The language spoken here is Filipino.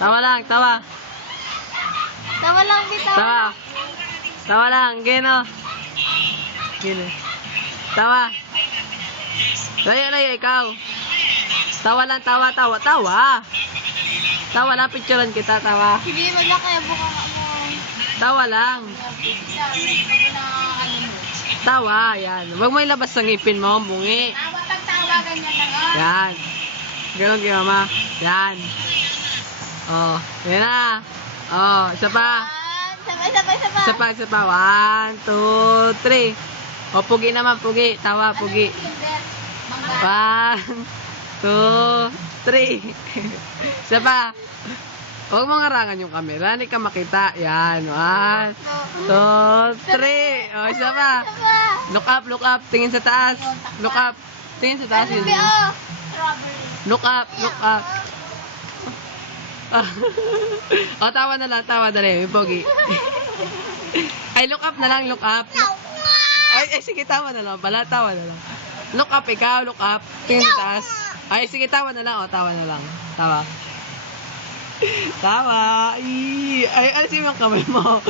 Tawa lang, tawa. Tawa lang, bitaw. Tawa. Tawa lang, gino. Gino. Tawa. Laya, ikaw. Tawa lang, tawa. Tawa lang, picturean kita, tawa. Sige, wala kaya buka mo. Tawa lang. Tawa, yan. Huwag mo ilabas sa ngipin mo, bungi. Tawa, pagtawa, ganyan lang. Yan. Ganon kay mama. Yan. Oh, yan na. Oh, isa pa. Sabay. Isa pa. 1, 2, 3. Oh, pugi naman, pugi. Tawa, pugi. 1, 2, 3. Isa pa. Huwag mong harangan yung camera. Hindi ka makita. Yan. 1, 2, 3. Oh, isa pa. Look up. Tingin sa taas. Look up. Tingin sa taas yun. Look up. Oh, tawa na lang. Dali. May pogi. Ay, look up na lang. Look up. Ay, sige, tawa na lang. Tawa na lang. Look up, ikaw. Look up. Tingin sa taas. Ay, sige, tawa na lang. Oh, tawa na lang. Tawa. Ay, alisin mo yung kamay mo.